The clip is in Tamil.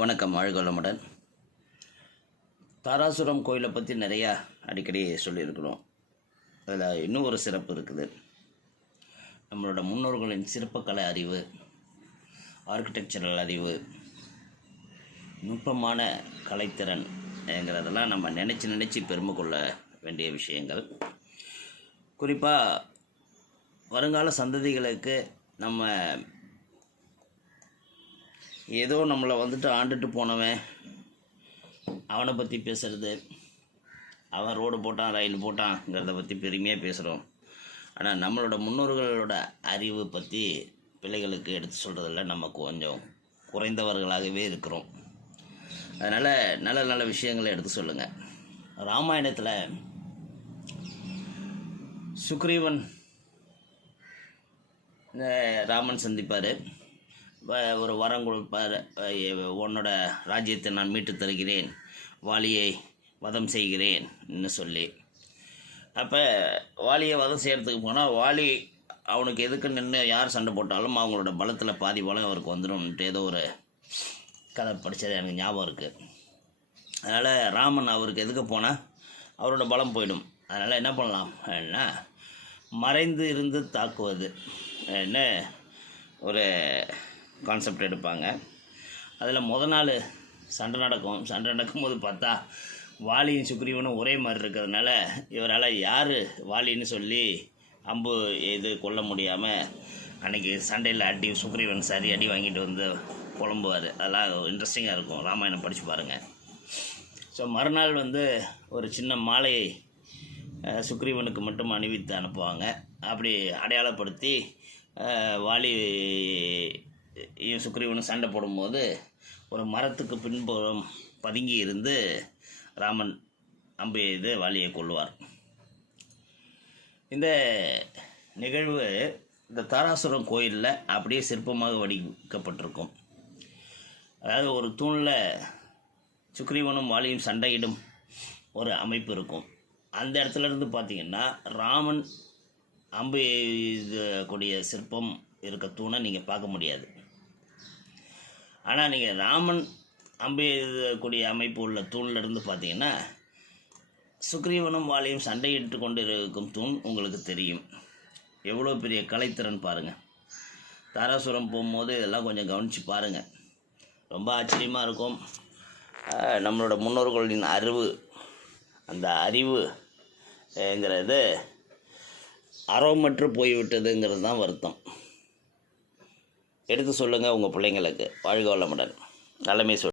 வணக்கம். வாழ்கவளமுடன். தாராசுரம் கோயிலை பற்றி நிறையா அடிக்கடி சொல்லியிருக்கிறோம். அதில் இன்னும் ஒரு சிறப்பு இருக்குது. நம்மளோட முன்னோர்களின் சிற்பக்கலை அறிவு, ஆர்கிடெக்சரல் அறிவு, நுட்பமான கலைத்திறன்ங்கிறதெல்லாம் நம்ம நினச்சி பெருமை கொள்ள வேண்டிய விஷயங்கள். குறிப்பாக வருங்கால சந்ததிகளுக்கு நம்ம ஏதோ நம்மளை ஆண்டுட்டு போனவன் அவனை பற்றி பேசுகிறது, அவன் ரோடு போட்டான் ரயில் போட்டான்ங்கிறத பற்றி பெருமையாக பேசுகிறோம். ஆனால் நம்மளோட முன்னோர்களோட அறிவு பற்றி பிள்ளைகளுக்கு எடுத்து சொல்கிறதில்ல நம்ம கொஞ்சம் குறைந்தவர்களாகவே இருக்கிறோம். அதனால் நல்ல நல்ல விஷயங்களை எடுத்து சொல்லுங்கள். ராமாயணத்தில் சுக்ரீவன் ராமன் சந்திப்பார். ஒரு வரம் கொடுப்பார், உன்னோட ராஜ்யத்தை நான் மீட்டு தருகிறேன், வாலியை வதம் செய்கிறேன்னு சொல்லி. அப்போ வாலியை வதம் செய்கிறதுக்கு போனால் வாலி அவனுக்கு எதுக்கு நின்று யார் சண்டை போட்டாலும் அவங்களோட பலத்தில் பாதி பலம் அவருக்கு வந்துடும்ன்ட்டு ஏதோ ஒரு கதை படித்தது எனக்கு ஞாபகம் இருக்குது. அதனால் ராமன் அவருக்கு எதுக்கு போனால் அவரோட பலம் போயிடும். அதனால் என்ன பண்ணலாம் என்ன மறைந்து இருந்து தாக்குவது என்ன ஒரு கான்செப்ட் எடுப்பாங்க. அதில் நாள் சண்டை நடக்கும்போது பார்த்தா வாலியும் சுக்ரீவனும் ஒரே மாதிரி இருக்கிறதுனால இவரால் யார் வாலின்னு சொல்லி அம்பு எது கொல்ல முடியாமல் அன்றைக்கி சண்டையில் அடி சுக்ரீவன் சரி அடி வாங்கிட்டு வந்து புலம்புவார். அதெல்லாம் இன்ட்ரெஸ்டிங்காக இருக்கும். ராமாயணம் படித்து பாருங்கள். ஸோ மறுநாள் ஒரு சின்ன மாலையை சுக்ரீவனுக்கு மட்டும் அணிவித்து அனுப்புவாங்க. அப்படி அடையாளப்படுத்தி வாலி சுக்ரீவனும் சண்டை போடும்போது ஒரு மரத்துக்கு பின்புறம் பதுங்கி இருந்து ராமன் அம்பு எய்து வாலியை கொள்வார். இந்த நிகழ்வு இந்த தாராசுரம் கோயிலில் அப்படியே சிற்பமாக வடிக்கப்பட்டிருக்கும். அதாவது ஒரு தூணில் சுக்ரீவனும் வாலியும் சண்டையிடும் ஒரு அமைப்பு இருக்கும். அந்த இடத்துல இருந்து பார்த்திங்கன்னா ராமன் அம்பு எய்தக்கூடிய சிற்பம் இருக்க தூணை நீங்கள் பார்க்க முடியாது. ஆனால் நீங்கள் ராமன் அம்பு எய்தக்கூடிய அமைப்பு உள்ள தூணில் இருந்து பார்த்தீங்கன்னா சுக்ரீவனும் வாலியும் சண்டையிட்டு கொண்டு இருக்கும் தூண் உங்களுக்கு தெரியும். எவ்வளோ பெரிய கலைத்திறன் பாருங்கள். தாராசுரம் போகும்போது இதெல்லாம் கொஞ்சம் கவனித்து பாருங்கள். ரொம்ப ஆச்சரியமாக இருக்கும். நம்மளோட முன்னோர்களின் அறிவு, அந்த அறிவுங்கிறது அறமற்று போய்விட்டதுங்கிறது தான் வருத்தம். எடுத்து சொல்லுங்கள் உங்கள் பிள்ளைங்களுக்கு. வாழ்க வளமுடன். நலமே சொல்.